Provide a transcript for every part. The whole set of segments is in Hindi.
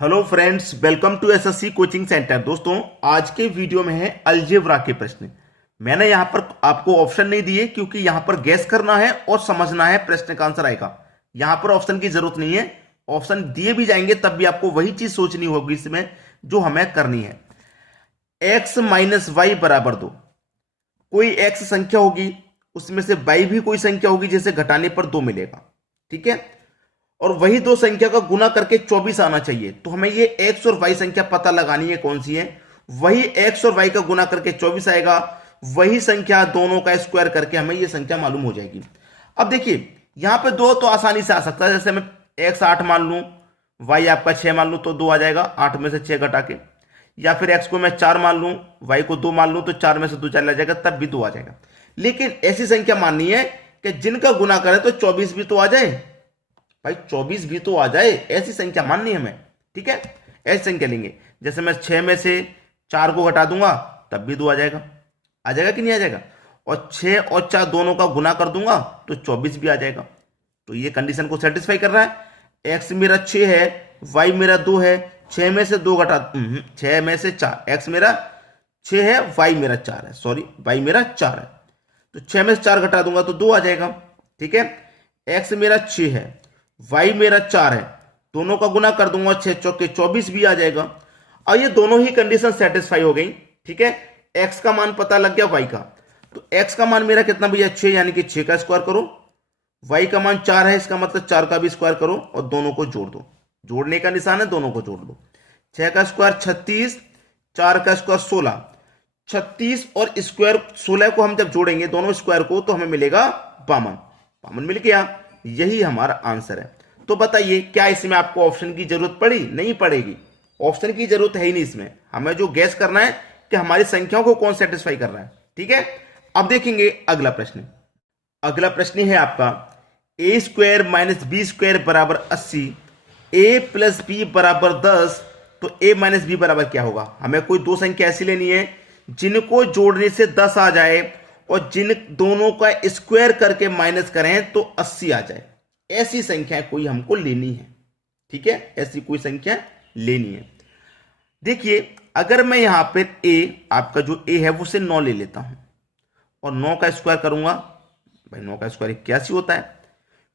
Hello friends, welcome to SSC coaching centre. दोस्तों, आज के वीडियो में है अलजेब्रा के प्रश्न। मैंने यहां पर आपको ऑप्शन नहीं दिए क्योंकि यहां पर गैस करना है और समझना है प्रश्न का आंसर आएगा। यहां पर ऑप्शन की जरूरत नहीं है। ऑप्शन दिए भी जाएंगे तब भी आपको वही चीज सोचनी होगी इसमें जो हमें करनी है। एक्स माइनस वाई बराबर 2। कोई एक्स संख्या होगी, उसमें से वाई भी कोई संख्या होगी, जैसे घटाने पर 2 मिलेगा। ठीक है, और वही दो संख्या का गुना करके 24 आना चाहिए। तो हमें ये एक्स और वाई संख्या पता लगानी है कौन सी है। वही एक्स और वाई का गुना करके 24 आएगा, वही संख्या दोनों का स्क्वायर करके हमें ये संख्या मालूम हो जाएगी। अब देखिए, यहां पे दो तो आसानी से आ सकता है। जैसे मैं एक्स 8 मान लूं, वाई आपका 6 मान लूं तो 2 आ जाएगा 8 में से 6 घटा के। या फिर एक्स को मैं 4 मान लूं, वाई को 2 मान लूं तो 4 में से 2 चला जाएगा, तब भी 2 आ जाएगा। लेकिन ऐसी संख्या माननी है कि जिनका गुना करें तो 24 भी तो आ जाए। भाई 24 भी तो आ जाए, ऐसी संख्या माननी है हमें। ठीक है, ऐसी संख्या लेंगे। जैसे मैं 6 में से 4 को घटा दूंगा तब भी 2 आ जाएगा। आ जाएगा कि नहीं आ जाएगा? और 6 और 4 दोनों का गुना कर दूंगा तो 24 भी आ जाएगा। तो ये कंडीशन को सेटिस्फाई कर रहा है। एक्स मेरा 6 है, वाई मेरा 2 है। 6 में से 2 घटा 6 में से 4, एक्स मेरा 6 है, वाई मेरा 4 है, सॉरी वाई मेरा 4 है। तो 6 में से 4 घटा दूंगा तो 2 आ जाएगा। ठीक है, एक्स मेरा 6 है, वाई मेरा 4 है, दोनों का गुना कर दूंगा 6 चौके 24 भी आ जाएगा। और ये दोनों ही कंडीशन सेटिस्फाई हो गई। ठीक है, एक्स का मान पता लग गया वाई का। तो एक्स का मान मेरा कितना भैया 6, यानी कि 6 का स्क्वायर करो। वाई का मान 4 है, इसका मतलब 4 का भी स्क्वायर करो और दोनों को जोड़ दो। जोड़ने का निशान है, दोनों को जोड़ दो। 6 का स्क्वायर 36, 4 का स्क्वायर 16। 36 और स्क्वायर 16 को हम जब जोड़ेंगे दोनों स्क्वायर को तो हमें मिलेगा 52। 52 मिल गया, यही हमारा आंसर है। तो बताइए, क्या इसमें आपको ऑप्शन की जरूरत पड़ी? नहीं पड़ेगी, ऑप्शन की जरूरत है ही नहीं इसमें। हमें जो गैस करना है कि हमारी संख्याओं को कौन सेटिस्फाई कर रहा है। ठीक है, अब देखेंगे अगला प्रश्न। अगला प्रश्न है आपका ए स्क्वायर माइनस बी स्क्वायर बराबर 80, ए प्लस बी बराबर 10। तो ए माइनस बी बराबर क्या होगा? हमें कोई दो संख्या ऐसी लेनी है जिनको जोड़ने से 10 आ जाए और जिन दोनों का स्क्वायर करके माइनस करें तो 80 आ जाए। ऐसी संख्या कोई हमको लेनी है। ठीक है, ऐसी कोई संख्या लेनी है। देखिए, अगर मैं यहां पर ए, आपका जो ए है वो से 9 ले लेता हूं और 9 का स्क्वायर करूंगा, भाई 9 का स्क्वायर 81 होता है।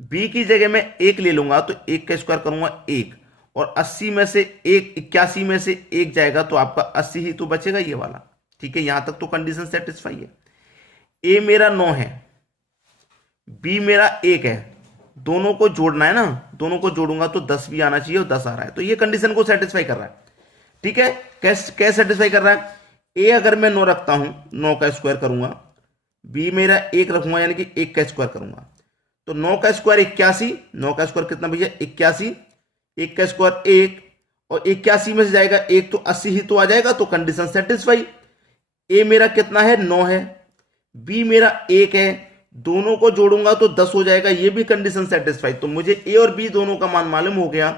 बी की जगह मैं 1 ले लूंगा तो 1 का स्क्वायर करूंगा 1, और 80 में से 1, 81 में से 1 जाएगा तो आपका 80 ही तो बचेगा, ये वाला। ठीक है, यहां तक तो कंडीशन सेटिस्फाई है। ए मेरा 9 है, बी मेरा 1 है, दोनों को जोड़ना है ना, दोनों को जोड़ूंगा तो 10 भी आना चाहिए और 10 आ रहा है। तो ये कंडीशन को सेटिस्फाई कर रहा है। ठीक है, कैसे सेटिस्फाई कर रहा है? ए अगर मैं 9 रखता हूं, 9 का स्क्वायर करूंगा, बी मेरा 1 रखूंगा यानी कि 1 का स्क्वायर करूंगा, तो 9 का स्क्वायर 81। 9 का स्क्वायर कितना भैया? 81। 1 का स्क्वायर 1, और 81 में से जाएगा 1 तो 80 ही तो आ जाएगा। तो कंडीशन सेटिस्फाई। ए मेरा कितना है? 9 है, बी मेरा 1 है, दोनों को जोड़ूंगा तो 10 हो जाएगा, ये भी कंडीशन सेटिस्फाई। तो मुझे ए और बी दोनों का मान मालूम हो गया।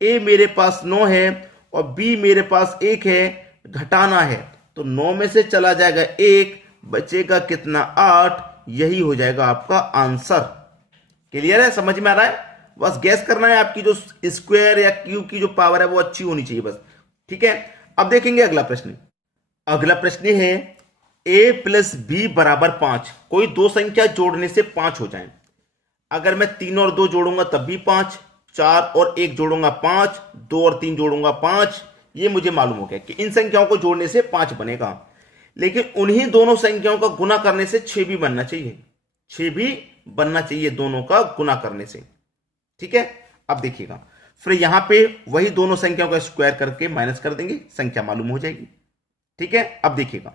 ए मेरे पास 9 है और बी मेरे पास 1 है, घटाना है तो 9 में से चला जाएगा 1, बचेगा कितना? 8। यही हो जाएगा आपका आंसर। क्लियर है? समझ में आ रहा है? बस गैस करना है, आपकी जो स्क्वायर या क्यूब की जो पावर है वो अच्छी होनी चाहिए बस। ठीक है, अब देखेंगे अगला प्रश्न। अगला प्रश्न है ए प्लस बी बराबर 5। कोई दो संख्या जोड़ने से 5 हो जाए। अगर मैं 3 और 2 जोड़ूंगा तब भी 5, 4 और 1 जोड़ूंगा 5, 2 और 3 जोड़ूंगा 5। ये मुझे मालूम हो गया कि इन संख्याओं को जोड़ने से 5 बनेगा। लेकिन उन्हीं दोनों संख्याओं का गुना करने से 6 भी बनना चाहिए। 6 भी बनना चाहिए दोनों का गुना करने से। ठीक है, अब देखिएगा, फिर यहां पे वही दोनों संख्याओं का स्क्वायर करके माइनस कर देंगे, संख्या मालूम हो जाएगी। ठीक है, अब देखिएगा,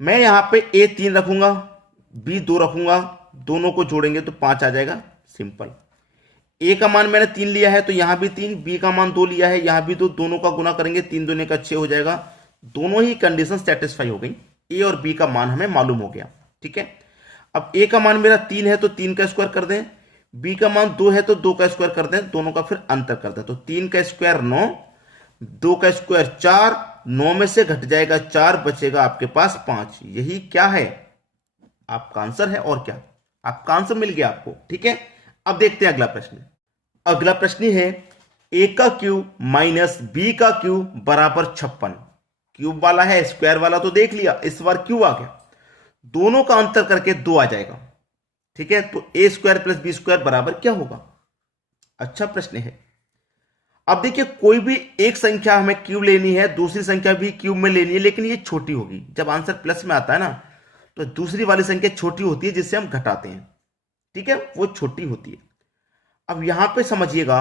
मैं यहां पे ए 3 रखूंगा, बी 2 रखूंगा, दोनों को जोड़ेंगे तो 5 आ जाएगा। सिंपल। ए का मान मैंने 3 लिया है तो यहां भी 3, बी का मान 2 लिया है, यहां भी 2, दोनों का गुना करेंगे 3 दूने का 6 हो जाएगा। दोनों ही कंडीशन सेटिस्फाई हो गई। ए और बी का मान हमें मालूम हो गया। ठीक है, अब ए का मान मेरा 3 है तो 3 का स्क्वायर कर दें, बी का मान 2 है तो 2 का स्क्वायर कर दें, दोनों का फिर अंतर कर दें। तो 3 का स्क्वायर 9, 2 का स्क्वायर 4, 9 में से घट जाएगा 4, बचेगा आपके पास 5। यही क्या है? आपका आंसर है। और क्या? आपका आंसर मिल गया आपको। ठीक है, अब देखते हैं अगला प्रश्न। अगला प्रश्न है ए का क्यूब माइनस बी का क्यूब बराबर 56। क्यूब वाला है, स्क्वायर वाला तो देख लिया, इस बार क्यूब आ गया, दोनों का अंतर करके 2 आ जाएगा। ठीक है, तो ए स्क्वायर प्लस बी स्क्वायर बराबर क्या होगा? अच्छा प्रश्न है। अब देखिए, कोई भी एक संख्या हमें क्यूब लेनी है, दूसरी संख्या भी क्यूब में लेनी है, लेकिन ये छोटी होगी। जब आंसर प्लस में आता है ना, तो दूसरी वाली संख्या छोटी होती है जिससे हम घटाते हैं। ठीक है, वो छोटी होती है। अब यहां पे समझिएगा,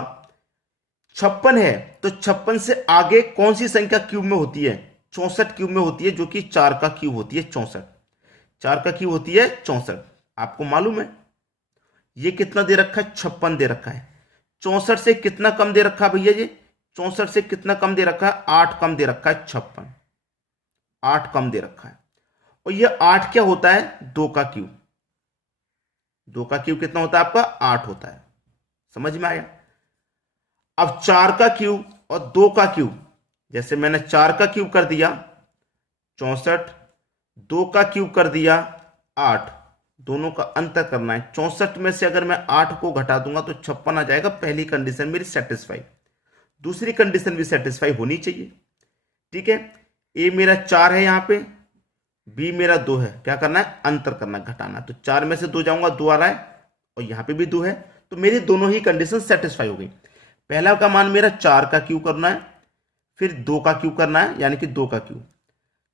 56 है तो 56 से आगे कौन सी संख्या क्यूब में होती है? 64 क्यूब में होती है, जो कि 4 का क्यूब होती है 64। 4 का क्यूब होती है 64। आपको मालूम है ये कितना दे रखा है? 56 दे रखा है। 64 से कितना कम दे रखा है भैया जी? 64 से कितना कम दे रखा है? 8 कम दे रखा है। 56 8 कम दे रखा है। और ये 8 क्या होता है? 2 का क्यूब। 2 का क्यूब कितना होता है आपका? 8 होता है। समझ में आया? अब 4 का क्यूब और 2 का क्यूब, जैसे मैंने 4 का क्यूब कर दिया 64, 2 का क्यूब कर दिया 8, दोनों का अंतर करना है। 64 में से अगर मैं 8 को घटा दूंगा तो 56 आ जाएगा। पहली कंडीशन मेरी सेटिस्फाई, दूसरी कंडीशन भी सेटिस्फाई होनी चाहिए। ठीक है, ए मेरा 4 है यहां पे, बी मेरा 2 है। क्या करना है? अंतर करना, घटाना। तो 4 में से 2 जाऊंगा, 2 आ रहा है, और यहां पे भी 2 है, तो मेरी दोनों ही कंडीशन सेटिस्फाई हो गई। पहला का मान मेरा 4 का क्यूब करना है, फिर 2 का क्यूब करना है, यानी कि 2 का क्यूब।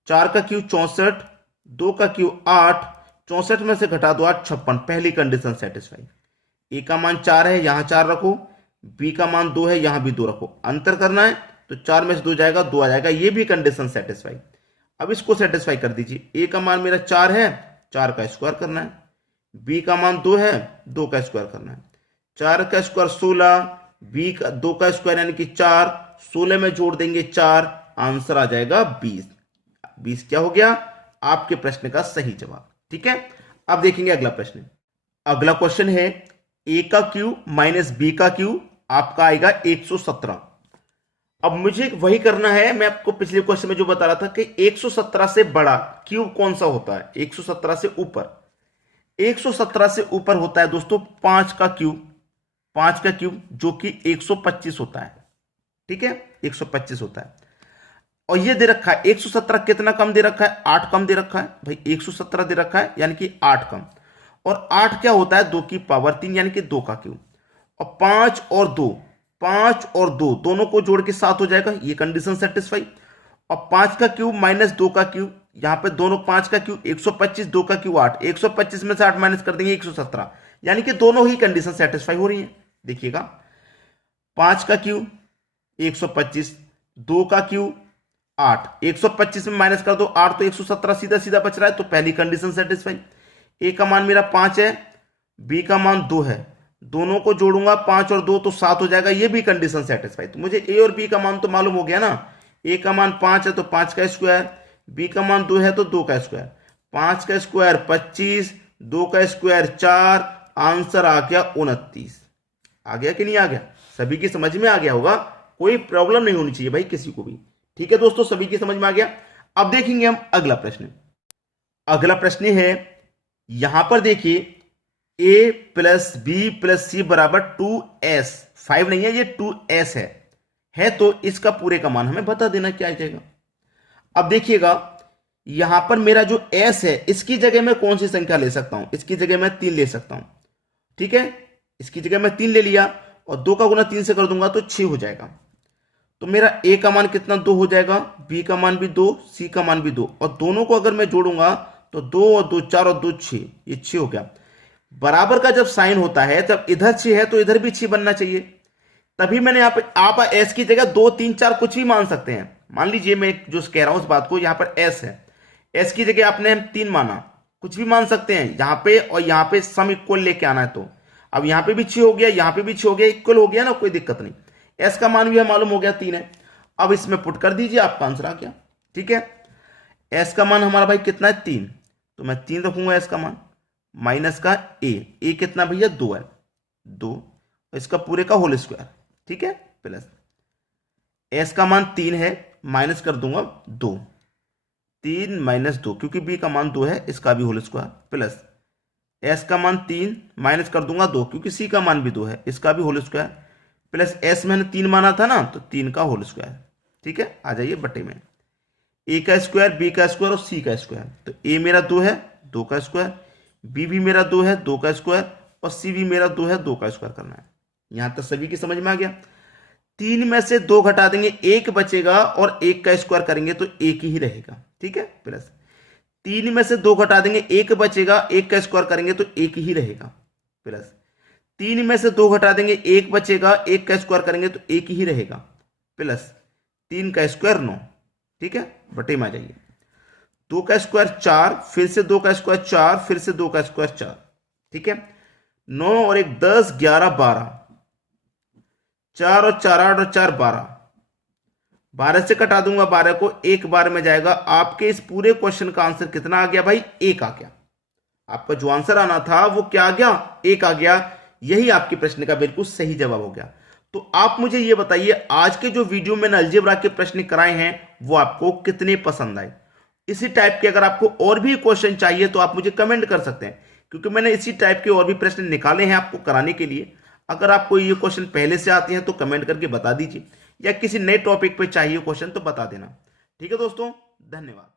4 का क्यूब 64, 2 का क्यूब 8, 64 में से घटा दो 8, 56। पहली कंडीशन सेटिस्फाई। ए का मान 4 है, यहां 4 रखो, बी का मान 2 है, यहां भी 2 रखो, अंतर करना है, तो 4 में से 2 जाएगा, 2 आ जाएगा। ये भी कंडीशन सेटिस्फाई। अब इसको सेटिस्फाई कर दीजिए। ए का मान मेरा 4 है, 4 का स्क्वायर करना है। बी का मान 2 है, 2 का स्क्वायर करना है। 4 का स्क्वायर 16, बी का 2 का स्क्वायर यानी कि 4, 16 में जोड़ देंगे 4, आंसर आ जाएगा 20। 20 क्या हो गया? आपके प्रश्न का सही जवाब। ठीक है, अब देखेंगे अगला प्रश्न। अगला क्वेश्चन है ए का क्यूब माइनस बी का क्यूब, आपका आएगा 117। अब मुझे वही करना है, मैं आपको पिछले क्वेश्चन में जो बता रहा था कि 117 से बड़ा क्यूब कौन सा होता है? 117 से ऊपर, 117 से ऊपर होता है दोस्तों 5 का क्यूब। 5 का क्यूब जो कि 125 होता है। ठीक है, 125 होता है। और ये दे रखा है 117, कितना कम दे रखा है? 8 कम दे रखा है भाई। 117 दे रखा है यानी कि 8 कम, और 8 क्या होता है? 2 की पावर 3 यानी कि 2 का क्यूब। और 5 और 2, 5 और 2 दोनों को जोड़ के 7 हो जाएगा, ये कंडीशन सेटिस्फाई। और 5 का क्यूब माइनस 2 का क्यूब, यहां पे दोनों 5 का क्यूब 125, 2 का क्यूब 8, 125 में से 8 माइनस कर देंगे 117, यानी कि दोनों ही कंडीशन सेटिस्फाई हो रही है। देखिएगा, 5 का क्यूब 125, 2 का क्यूब 8, 125 में माइनस कर दो 8, तो 117 सीधा सीधा बच रहा है, तो पहली कंडीशन सेटिस्फाई। ए का मान मेरा 5 है, बी का मान 2 है, दोनों को जोड़ूंगा 5 और 2 तो 7 हो जाएगा, ये भी कंडीशन सेटिस्फाई। तो मुझे ए और बी का मान तो मालूम हो गया ना। ए का मान 5 है तो 5 का स्क्वायर, बी का मान 2 है तो 2 का स्क्वायर, 5 का स्क्वायर 25, 2 का स्क्वायर 4, आंसर आ गया 29। आ गया कि नहीं आ गया? सभी की समझ में आ गया होगा, कोई प्रॉब्लम नहीं होनी चाहिए भाई किसी को भी। ठीक है दोस्तों, सभी की समझ में आ गया। अब देखेंगे हम अगला प्रश्न। अगला प्रश्न है, यहां पर देखिए a प्लस बी प्लस सी बराबर 2s, 5 नहीं है, ये 2s है तो इसका पूरे का मान हमें बता देना क्या आ जाएगा। अब देखिएगा, यहां पर मेरा जो s है, इसकी जगह मैं कौन सी संख्या ले सकता हूं? इसकी जगह मैं 3 ले सकता हूं। ठीक है, इसकी जगह मैं 3 ले लिया, और 2 का गुना 3 से कर दूंगा तो 6 हो जाएगा। तो मेरा a का मान कितना? 2 हो जाएगा, b का मान भी 2, c का मान भी 2, और दोनों को अगर मैं जोड़ूंगा तो 2 और 2 4 और 2 6, ये 6 हो गया। बराबर का जब साइन होता है तब इधर 6 है तो इधर भी 6 बनना चाहिए। तभी मैंने यहां पे, आप s की जगह 2 3 4 कुछ भी मान सकते हैं। मान लीजिए मैं जो कह रहा हूं उस बात को, यहां पर s है, s की जगह आपने 3 माना, कुछ भी मान सकते हैं यहां पे, और यहां पे सम इक्वल लेके आना है। तो अब यहां पे भी 6 हो गया, यहां पे भी 6 हो गया, इक्वल हो गया ना, कोई दिक्कत नहीं। s का मान भी है मालूम हो गया 3 है। अब इसमें पुट कर दीजिए, आपका आंसर आ गया। ठीक है, s का मान हमारा भाई कितना है? 3, तो मैं 3 रखूंगा s का मान, माइनस का a कितना भैया? 2 है, 2, इसका पूरे का होल स्क्वायर। ठीक है, प्लस s का मान 3 है, माइनस कर दूंगा 2, 3 माइनस 2, क्योंकि b का मान 2 है, इसका भी होल स्क्वायर, प्लस s का मान 3 माइनस कर दूंगा 2, क्योंकि c का मान भी 2 है, इसका भी होल स्क्वायर, प्लस एस मैंने 3 माना था ना, तो 3 का होल स्क्वायर। ठीक है, आ जाइए बटे में, ए का स्क्वायर, बी का स्क्वायर और सी का स्क्वायर। तो ए मेरा 2 है, 2 का स्क्वायर, बी भी मेरा 2 है, 2 का स्क्वायर, और सी भी मेरा 2 है, 2 का स्क्वायर करना है। यहां तक सभी की समझ में आ गया। 3 में से 2 घटा देंगे, 1 बचेगा, और 1 का स्क्वायर करेंगे तो 1 ही रहेगा। ठीक है, प्लस 3 में से 2 घटा देंगे, 1 बचेगा, 1 का स्क्वायर करेंगे तो 1 ही रहेगा। प्लस 3 में से 2 घटा देंगे, 1 बचेगा, 1 का स्क्वायर करेंगे तो 1 ही रहेगा। प्लस 3 का स्क्वायर 9। ठीक है, बटे में आ जाइए, 2 का स्क्वायर 4, फिर से 2 का स्क्वायर 4, फिर से 2 का स्क्वायर 4। ठीक है, 9 और 1 10, 11 12, 4 और 4 8 और 4 12, 12 से कटा दूंगा 12 को, एक बार में जाएगा। आपके इस पूरे क्वेश्चन का आंसर कितना आ गया भाई? 1 आ गया। आपका जो आंसर आना था वो क्या आ गया? 1 आ गया। यही आपके प्रश्न का बिल्कुल सही जवाब हो गया। तो आप मुझे ये बताइए, आज के जो वीडियो मैंने अलजेब्रा के प्रश्न कराए हैं वो आपको कितने पसंद आए? इसी टाइप के अगर आपको और भी क्वेश्चन चाहिए तो आप मुझे कमेंट कर सकते हैं, क्योंकि मैंने इसी टाइप के और भी प्रश्न निकाले हैं आपको कराने के लिए। अगर आपको ये क्वेश्चन पहले से आते हैं तो कमेंट करके बता दीजिए, या किसी नए टॉपिक पे चाहिए क्वेश्चन तो बता देना। ठीक है दोस्तों, धन्यवाद।